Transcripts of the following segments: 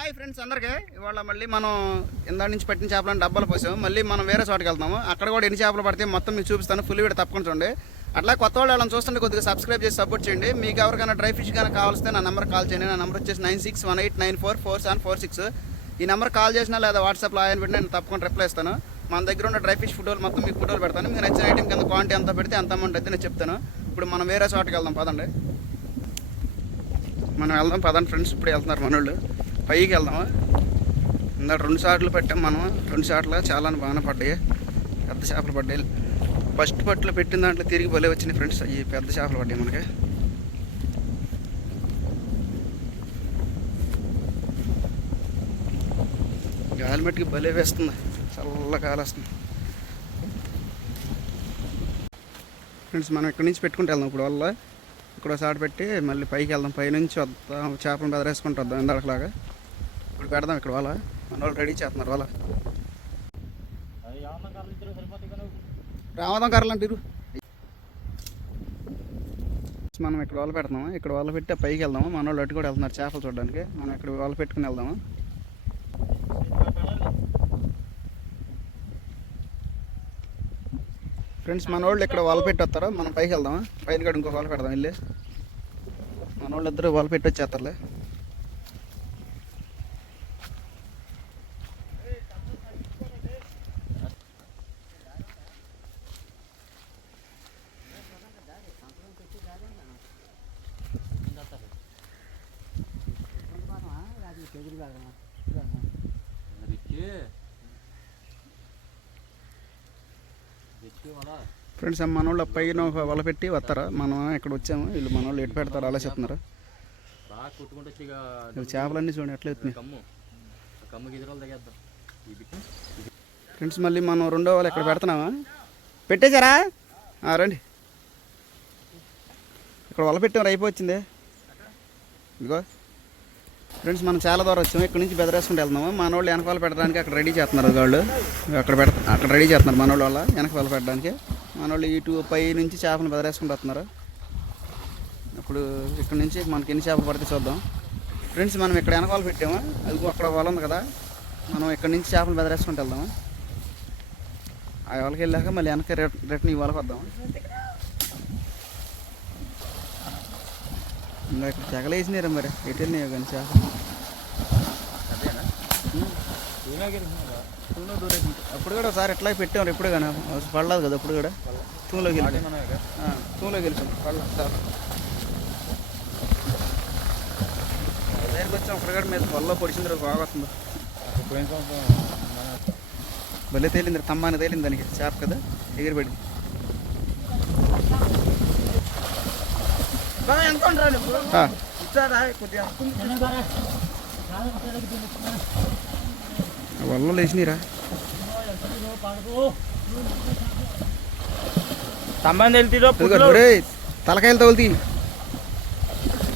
Hi friends అందరికీ. ఇవాళ మళ్ళీ మనం ఇందా నుంచి పట్టిన చేపలను డబ్బాలు పోసాం. మళ్ళీ మనం వేరే చోటకి వెళ్తాము అక్కడ కూడా ఎన్ని చేపలు పడితే మొత్తం మీకు చూపిస్తాను. ఫుల్ వీడియో తప్పకుండా చూడండి. అట్లా కొత్త వాళ్ళు వాళ్ళని చూస్తుంటే కొద్దిగా సబ్స్క్రైబ్ చేసి సపోర్ట్ చేయండి. మీకు ఎవరికైనా డ్రై ఫిష్ కానీ కావాల్స్తే నా నెంబర్ కాల్ చేయండి. నా నెంబర్ వచ్చేసి nine six one eight nine four four seven four six ఈ నెంబర్ కాల్ చేసినా లేదా వాట్సాప్లో ఆయన పెట్టి నేను తప్పకుండా రిప్లై ఇస్తాను. మన దగ్గర ఉన్న డ్రై ఫిష్ ఫోటోలు మొత్తం మీకు ఫోటోలు పెడతాను. మీకు నచ్చిన ఐటమ్ కింద క్వాంటిటీ ఎంత పెడితే అంత అమౌంట్ అయితే నేను చెప్తాను. ఇప్పుడు మనం వేరే చోటకి వెళ్దాం. పదండి. మనం వెళ్దాం. పదండి ఫ్రెండ్స్. ఇప్పుడు వెళ్తున్నారు మనోళ్ళు. పైకి వెళ్దామా? ఇందాక రెండు సార్లు పెట్టాం మనం రెండు సార్లు చాలా బాగానే పడ్డాయి. పెద్ద చేపలు పడ్డాయి. ఫస్ట్ పట్టులో పెట్టిన దాంట్లో తిరిగి భలే వచ్చినాయి ఫ్రెండ్స్. ఈ పెద్ద చేపలు పడ్డాయి మనకి. గాలి మట్టికి భలే వేస్తుంది. చల్ల గాలి వస్తుంది. ఫ్రెండ్స్ మనం ఇక్కడ నుంచి పెట్టుకుంటూ వెళ్దాం ఇప్పుడు వల్ల. ఇక్కడ ఒకసారి పెట్టి మళ్ళీ పైకి వెళ్దాం. పైనుంచి వద్దాం. చేపలను బెదరేసుకుంటూ వద్దాం. ఇందాకలాగా పెడదాం ఇక్కడ వాళ్ళ. మన వాళ్ళు రెడీ చేస్తున్నారు వాళ్ళ. రామదాం కర్రలు అంటారు మనం ఇక్కడ వాళ్ళు పెడతాము? ఇక్కడ వాళ్ళు పెట్టి పైకి వెళ్దాము? మన వాళ్ళు అటు కూడా వెళ్తున్నారు చేపలు చూడడానికి. మనం ఇక్కడ వాళ్ళు పెట్టుకుని వెళ్దాము? ఫ్రెండ్స్ మన వాళ్ళు ఇక్కడ వాళ్ళు పెట్టి వస్తారు? మనం పైకి వెళ్దామా? పైన కూడా ఇంకో వాళ్ళు పెడదాం వెళ్ళి. మన వాళ్ళు ఇద్దరు వాళ్ళు పెట్టి వచ్చేస్తారులే. ఫ్రెండ్స్ మన వాళ్ళు పైన వల పెట్టి వస్తారా? మనం ఇక్కడ వచ్చాము? వీళ్ళు మన వాళ్ళు ఎటు పెడతారు? అలా చేపలన్నీ చూడండి ఎట్లా ఎత్తున్నాయి. ఫ్రెండ్స్ మళ్ళీ మనం రెండో వాళ్ళు ఎక్కడ పెడుతున్నామా? పెట్టేశారా? రండి. ఇక్కడ వల పెట్టాం అయిపోవచ్చింది ఇదిగో. ఫ్రెండ్స్ మనం చాలా దూరం వచ్చాము. ఇక్కడ నుంచి బెదరేసుకుంటూ వెళ్తున్నాము. మన వాళ్ళు వెనకాల పెట్టడానికి అక్కడ రెడీ చేస్తున్నారు వాళ్ళు అక్కడ పెడ అక్కడ రెడీ చేస్తున్నారు మన వాళ్ళ వల్ల వెనక వాళ్ళు పెట్టడానికి. మన వాళ్ళు ఇటు పై నుంచి చేపలు బెదరేసుకుంటూ వస్తున్నారు. అప్పుడు ఇక్కడ నుంచి మనకి ఎన్ని చేపలు పడితే చూద్దాం. ఫ్రెండ్స్ మనం ఇక్కడ వెనకాల పెట్టాము. అది అక్కడ వల ఉంది కదా. మనం ఇక్కడ నుంచి చేపలు బెదరేసుకుంటూ వెళ్దాము. ఆ వాళ్ళకి వెళ్ళాక మళ్ళీ వెనక రిటర్న్ ఈ వాళ్ళకి వద్దాం. ఇంకా ఇక్కడ తెగలేసినారు మరి. ఎటు వెళ్ళినాయో కానీ తూలో దూరేసి అప్పుడు కూడా ఒకసారి ఎట్లా పెట్టాము ఎప్పుడు కానీ. పడలేదు కదా అప్పుడు కూడా. తూలోకి వెళ్ళి తూలోకి వెళ్ళిపోయాం. పడలేదు సార్. దగ్గరికి వచ్చాం అక్కడ కూడా మీద వల్ల పొడిచింది బాగా వస్తుంది. భలే తేలింది తమ్మాని తేలింది దానికి. చేప కదా ఎగిరిపడింది. వల్ల లేచినీరా. తమ్మని వెళ్తీరో తలకాయలు తగులుతీ.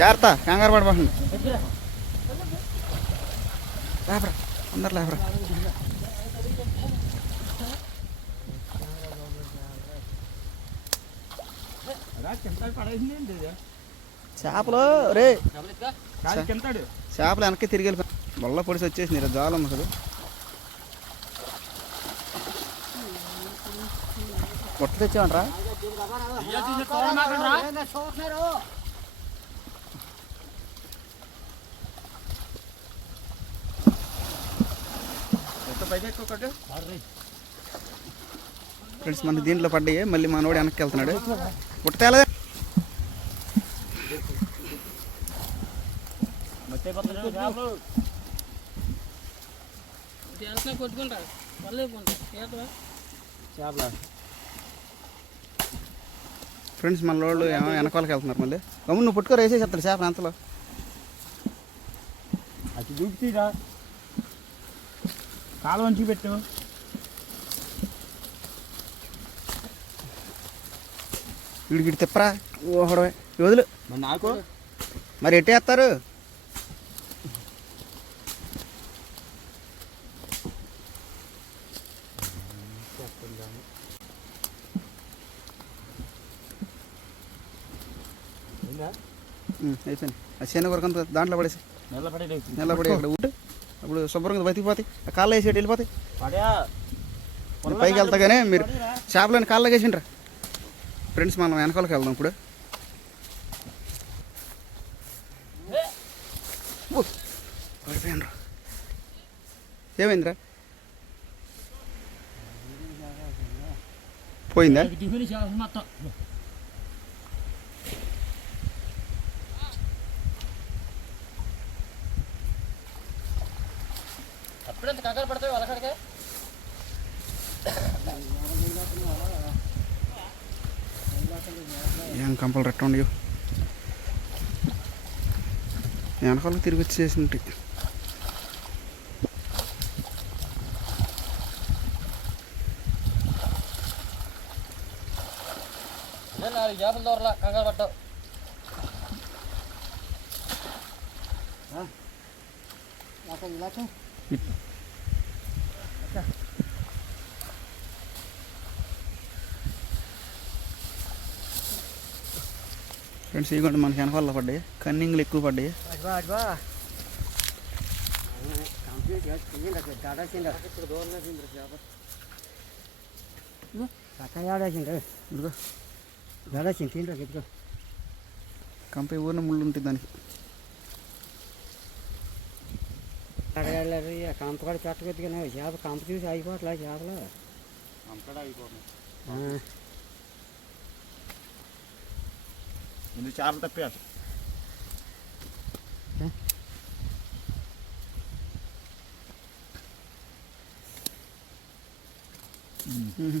జాగ్రత్త కంగారు పడబోతుంది లేపరా అందరు లేపరా. చేపలు రే. చేపలు వెనక్కి తిరిగి వెళ్ళిపోయి వల్ల పొడిసి వచ్చేసింది జాలం అసలు. కొట్ట తెచ్చామంట్రా ఫ్రెండ్స్ మన దీంట్లో పడ్డాయి మళ్ళీ మనోడు వెనక్కి వెళ్తున్నాడు. పుట్టతేలే మళ్ళీ చేపల? ఫ్రెండ్స్ మన వాళ్ళు ఏమో వెనకాలకి వెళ్తున్నారు మళ్ళీ. గమ్ము నువ్వు పుట్టుకొని వేసేసేస్తాడు చేప అంతలో. అది దూకుతీరా కాలు వంచి పెట్టు. వీడికి తిప్పరా? ఓహడమే వదులు. మరి నాకు? మరి ఎట్టేస్తారు? అయిపోయింది. ఆ చిన్న కొరకంత దాంట్లో పడేసి. నిలబడి నిలబడి ఇక్కడ ఉంటే అప్పుడు శుభ్రంగా బతికిపోతాయి ఆ కాళ్ళు వేసేటి వెళ్ళిపోతాయి పైకి వెళ్తా కానీ మీరు చేపలని కాళ్ళకి వేసిండ్రా. ఫ్రెండ్స్ మనం వెనకాలకి వెళ్దాం ఇప్పుడు. ఏమైందిరా? పోయిందా? అప్పుడెంత కంగారు పడతాయి వాళ్ళకడికే ఏం కంపలు రెట్ట ఉండవు వెనకాల తిరిగి వచ్చేసింటి నాలుగు చేపల దూరలా కంగారు పడ్డావు. ఫ్రెండ్స్ ఇవ్వండి మనకి వెనకాల పడ్డాయి. కన్నింగ్లు ఎక్కువ పడ్డాయి. ఇదిగో. ఊరిన ముళ్ళు ఉంటుంది దానికి కంప కూడా చెట్టు చెట్టకొద్దుగానే చేప కంప చూసి అయిపోవట్లే చేపలు అయిపోతుంది ఆ, ముందు చేపలు తప్పేయాలి మ్మ్.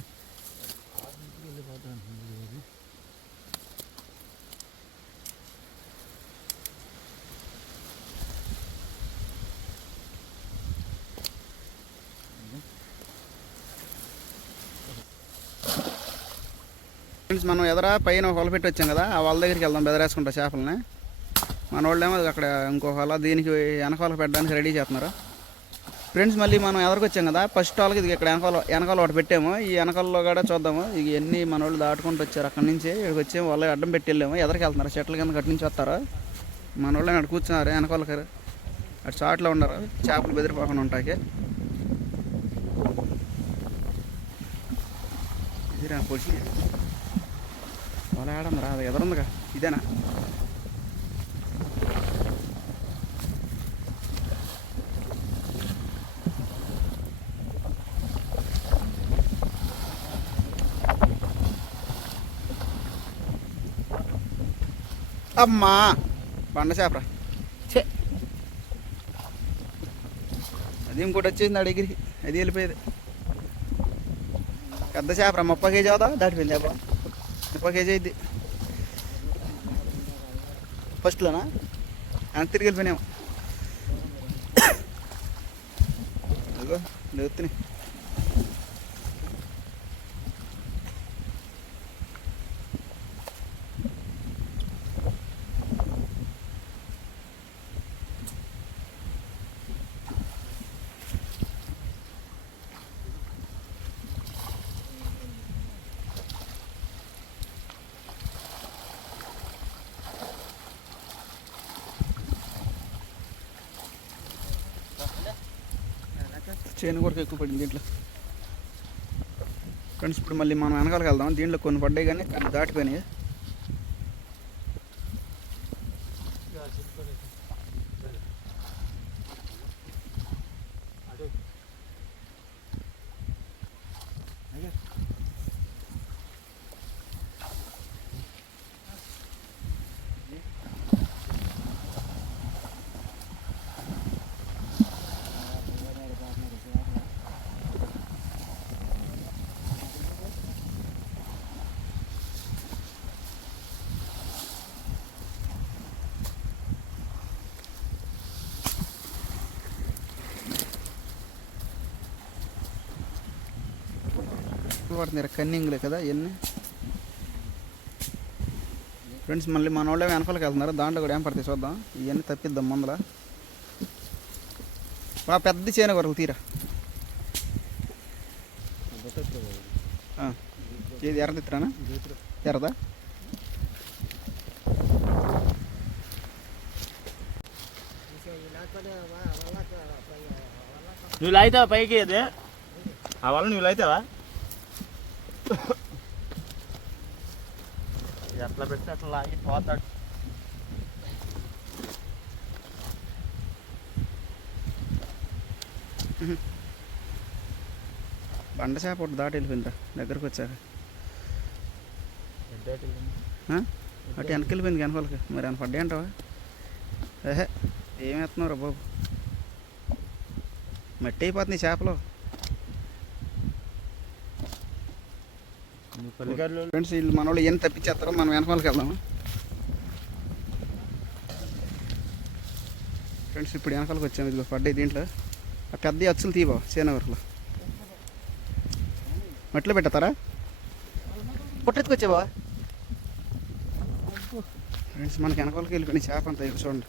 ఫ్రెండ్స్ మనం ఎదరా పైన ఒక వల పెట్టి వచ్చాం కదా ఆ వాళ్ళ దగ్గరికి వెళ్దాం బెదరేసుకుంటా చేపలని. మన వాళ్ళేమో అక్కడ ఇంకో వల దీనికి వెనకాల పెట్టడానికి రెడీ చేస్తున్నారు. ఫ్రెండ్స్ మళ్ళీ మనం ఎదరికి వచ్చాం కదా ఫస్ట్ వాళ్ళకి ఇది ఇక్కడ వెనకాల వెనకాల ఒకటి పెట్టాము. ఈ వెనకాలలో కూడా చూద్దాము. ఇవన్నీ మన వాళ్ళు దాటుకుంటూ వచ్చారు అక్కడి నుంచి ఇక్కడికి వచ్చి వాళ్ళు అడ్డం పెట్టి వెళ్ళాము. ఎదరికి వెళ్తున్నారు? చెట్ల కింద కట్టి నుంచి వస్తారు? మన వాళ్ళు అక్కడ కూర్చున్నారు వెనకాలకి. అటు చాట్లో ఉన్నారు. చేపలు బెదిరిపోకుండా ఉంటాయి ఇదిరా పొడిచి వాళ్ళ ఆడందిరా అది ఎదురుందిగా ఇదేనా అమ్మా బండ చేపరా ఛే అది ఇంకోటి వచ్చేసింది ఆ దగ్గరికి అది వెళ్ళిపోయేది పెద్ద చేపరా ముప్పై కేజీ అవుదా దాటిపోయింది చేప కేజీ అయింది. ఫస్ట్లోనా అంత తిరిగి వెళ్ళిపోయినాము అదిగో లేవుతున్నాయి చేను కూడా ఎక్కువ పడింది దీంట్లో. ఫ్రెండ్స్ ఇప్పుడు మళ్ళీ మనం వెనకాలకి వెళ్దాం. దీంట్లో కొన్ని పడ్డాయి కానీ దాటిపోయినాయి. పడుతుంది కన్నింగ్లే కదా ఇవన్నీ. ఫ్రెండ్స్ మళ్ళీ మన వాళ్ళే వెనకాలకి వెళ్తున్నారు. దాంట్లో కూడా ఏం పడితే చూద్దాం. ఇవన్నీ తప్పిద్దాం ముందల బాగా పెద్ద చేను కొరకు తీరా. ఆ. ఇది ఎర్రది ఎర్రదా? నువ్వు లాగుతావా పైకి? అది? ఆ వల్ల నువ్వు లాగుతావా? ఎట్లా పెడితే అట్లా లాగి పోతాడు. బండ చేప ఒకటి దాటి వెళ్ళిపోయిందిరా దగ్గరకు వచ్చాక? అటు వెనక్కి వెళ్ళిపోయింది వెనకాలకి మరి వెనక పడ్డా అంటావా? ఏహే ఏం వేస్తున్నావురా బాబు? మట్టి అయిపోతుంది చేపలు నువ్వు పల్లికారులో ఫ్రెండ్స్ వీళ్ళు మన వాళ్ళు ఏం తప్పించేస్తారో మనం వెనకాలకి వెళ్దాము? ఫ్రెండ్స్ ఇప్పుడు వెనకాలకి వచ్చాము ఇదిగో పడ్డాయి దీంట్లో. ఆ పెద్ద అచ్చులు తీవా శ్రీనగర్లో. మట్లో పెట్టతారా పుట్టెత్తుకొచ్చావా ఫ్రెండ్స్ మనకి వెనకాలకి వెళ్ళిపోయిన చేప అంతా చూడండి.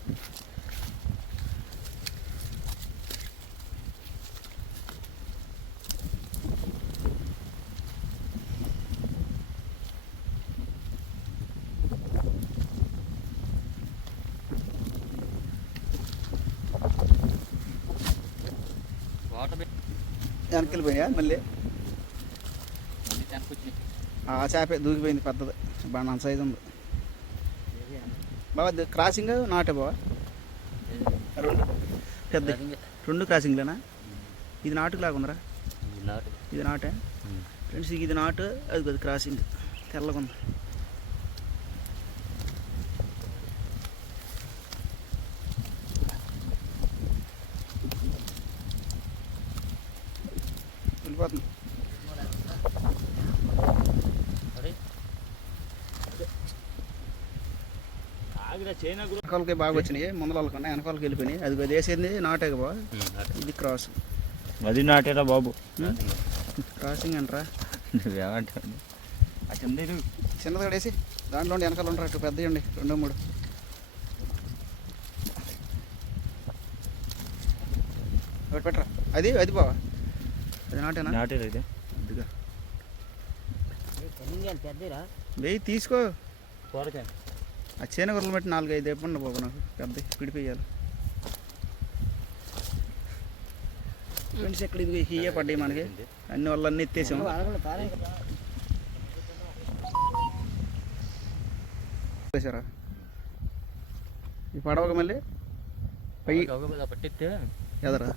వెనక్కి వెళ్ళిపోయా మళ్ళీ ఆ చేపే దూకిపోయింది పెద్దది. బాగా సైజు ఉంది. బాబా క్రాసింగ్ నాటే బావా? రెండు. పెద్ద. రెండు క్రాసింగ్లేనా ఇది నాటుకు లాగా ఉందిరా? ఇది నాటే. ఫ్రెండ్స్ ఇది నాటు అది కొద్ది క్రాసింగ్ తెల్లగా ఉంది వెళ్ళిపోతుంది ఆగిరా చైనా గ్రూప్ వెనకాలకి బాగా వచ్చినాయి ముందల కన్నా వెనకాలకి వెళ్ళిపోయినాయి. అది కొద్ది వేసేది నాటే బా ఇది క్రాస్ అది నాటేరా బాబు. క్రాసింగ్ అంటారా నువ్వేమంటావు ఆ. చిన్నది కూడా వేసి దాంట్లో వెనకాల ఉంటారు అటు పెద్దవి ఉండి రెండు మూడు. ఒకటి పెట్టరా? అది అది బావా. అది నాటేనా? నాటేరా ఇది. ఇదిగో వెయ్యి తీసుకో. కూరకాయ ఆ చేన గొర్రెలు బట్టి నాలుగు ఐదు ఇవ్వండి బాబు నాకు. పెద్ద పిడిపోయాలి. ఫ్రెండ్స్ ఎక్కడ ఇది హీయే పడ్డాయి మనకి? అన్ని వల్ల అన్ని ఎత్తేసాము. చేశారా ఈ పడవక మళ్ళీ పై ఎదరా?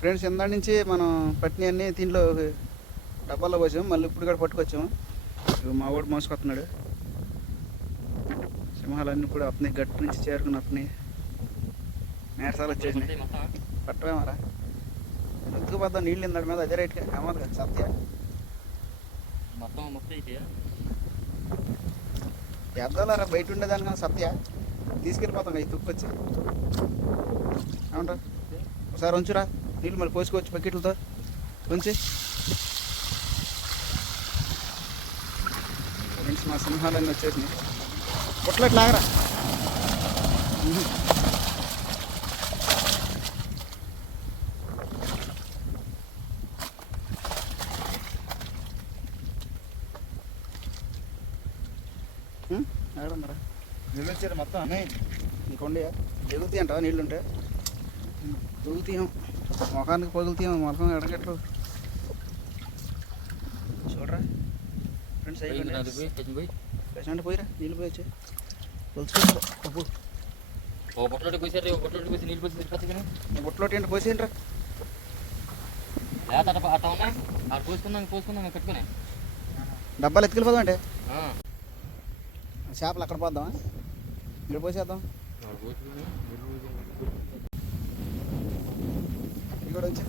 ఫ్రెండ్స్ ఇందా నుంచి మనం పట్టిన అన్ని దీంట్లో డబ్బాలో పోసాము. మళ్ళీ ఇప్పుడు కూడా పట్టుకొచ్చాము. మా వాడు మోసుకొస్తున్నాడు. సింహాలన్నీ కూడా వస్తున్నాయి గట్టు నుంచి చేరుకుని వస్తున్నాయి నేరసాలు వచ్చేసినాయి. మొత్తం పట్టమేమారా ఎందుకు పోద్దాం నీళ్ళు ఇందాడి మీద అదే రైట్గా ఏమది కదా సత్య. మొత్తం మొత్తం అయితే ఎద్దాలరా బయట ఉండేదానికన్నా సత్య. తీసుకెళ్ళిపోతాం అవి తుక్కొచ్చి ఏమంటారు? ఒకసారి ఉంచురా. నీళ్ళు మళ్ళీ పోసుకోవచ్చు బకెట్లతో. ఉంచి. ఫ్రెండ్స్ మా సింహాలన్నీ వచ్చేసినాయి. పొట్లకి లాగరా. ఆడమరా నీళ్ళు వచ్చారు మొత్తం. అన్నయ్య నీకు ఉండయా ఎగులుతాయి అంటావా నీళ్ళుంటే? ఎగులుతీయం ముఖానికి పగులుతీయం మొఖం ఎడగట్లు చూడరా. ఫ్రెండ్స్ అయిపోయింది. ప్రశాంత్ పోయిరా నీళ్ళు పోయచ్చు అబ్బో. ఓ బొట్టలోటి పోసారు ఓ బొట్టలోటి పోసి నీళ్ళు పోసి తిరుపతి కానీ నీ బుట్టలోటి ఏంటి పోసేయండిరా. లేత అట్ట అట్ట ఉన్నాయి ఆడ పోసుకుందాం పోసుకుందాం కట్టుకుని. డబ్బాలు ఎత్తుకెళ్ళిపోదాం అంటే. చేపలు అక్కడ పోద్దామా? ఇక్కడ పోసేద్దాం. ఆడ పోసుకుని నీళ్ళు పోసి. ఇది కూడా వచ్చి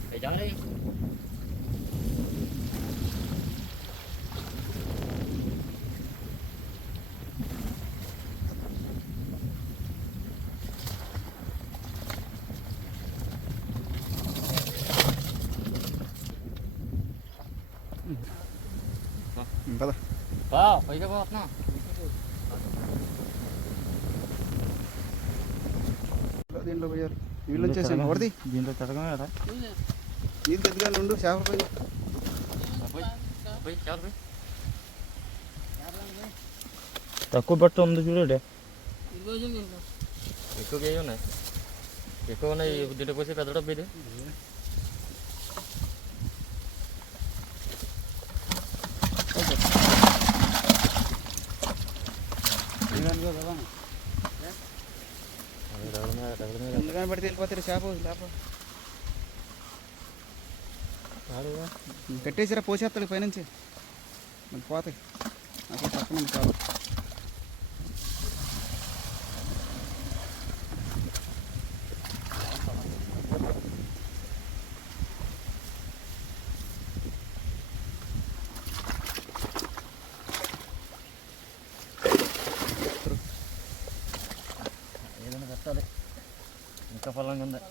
బా పైగా పోతున్నాం దీంట్లో పోయారు నీళ్ళు వచ్చేసాయి ఒకటి దీంట్లో తిరగమే కదా? నీళ్ళు తెద్దుగా ఉండు చేపలు పోయి. తక్కువ బట్ట ఉంది చూడండి. ఎక్కువగా ఏ ఉన్నాయి. ఎక్కువ ఉన్నాయి దీంట్లో పోసి పెద్ద డబ్బు ఇది ముందుగానే పడితే వెళ్ళిపోతారు చేప లేప. కట్టేసిరా పోసేస్తాడు పైనుంచి. మళ్ళీ పోతాయి. అసలు పక్కన ఉంది కాదు ఏదైనా కట్టాలి ఇంకా పొలంగా ఉంది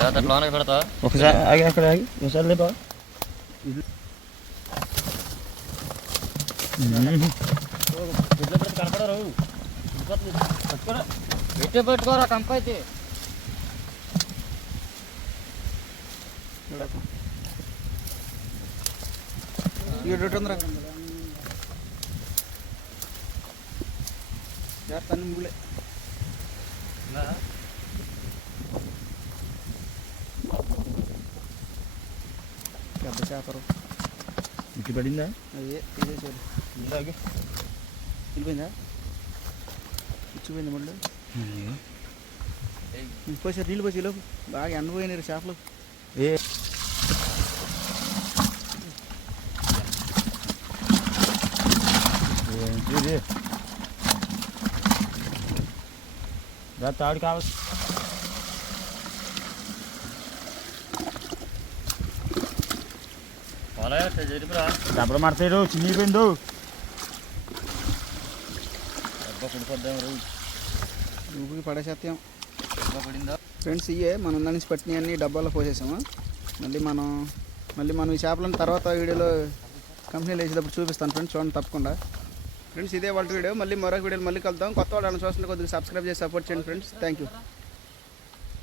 అట్లా లోనకి పెడతా ఒకసారి ఆగి అక్కడ ఆగి ఒకసారి లేపా కనపడరు పెట్టే పెట్టుకోరా కంప అయితే ఈడు ఉందిరా జాగ్రత్త అన్ని ముళ్ళే పెద్ద చేపరు ఇటు పడిందా అది తీసేసాడు ఇలాగే వెళ్ళిపోయిందా ఇచ్చిపోయింది మళ్ళీ పోసారు నీళ్ళు పోసి లోపు. బాగా ఎండపోయినారు చేపలు ఏ? తాడు కావాలి డబ్బులు మడతాడు రోజు ఊపికి పడేసేత్తాం ఫ్రెండ్స్ ఇయే మనం దాని నుంచి పట్టినవి అన్ని డబ్బాలో పోసేసాము? మళ్ళీ మనం మళ్ళీ మనం ఈ చేపలను తర్వాత వీడియోలో కంపెనీలో వేసేటప్పుడు చూపిస్తాను ఫ్రెండ్స్ చూడండి తప్పకుండా. ఫ్రెండ్స్ ఇదే వాళ్ళ వీడియో. మళ్ళీ మరొక వీడియోలో మళ్ళీ కలుద్దాం. కొత్త వాళ్ళు చూస్తుంటే కొద్దిగా సబ్స్క్రైబ్ చేసి సపోర్ట్ చేయండి ఫ్రెండ్స్ థ్యాంక్ యూ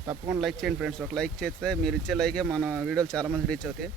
తప్పకుండా లైక్ చేయండి ఫ్రెండ్స్ ఒక లైక్ చేస్తే మీరు ఇచ్చే లైకే మన వీడియోలు చాలామంది రీచ్ అవుతాయి.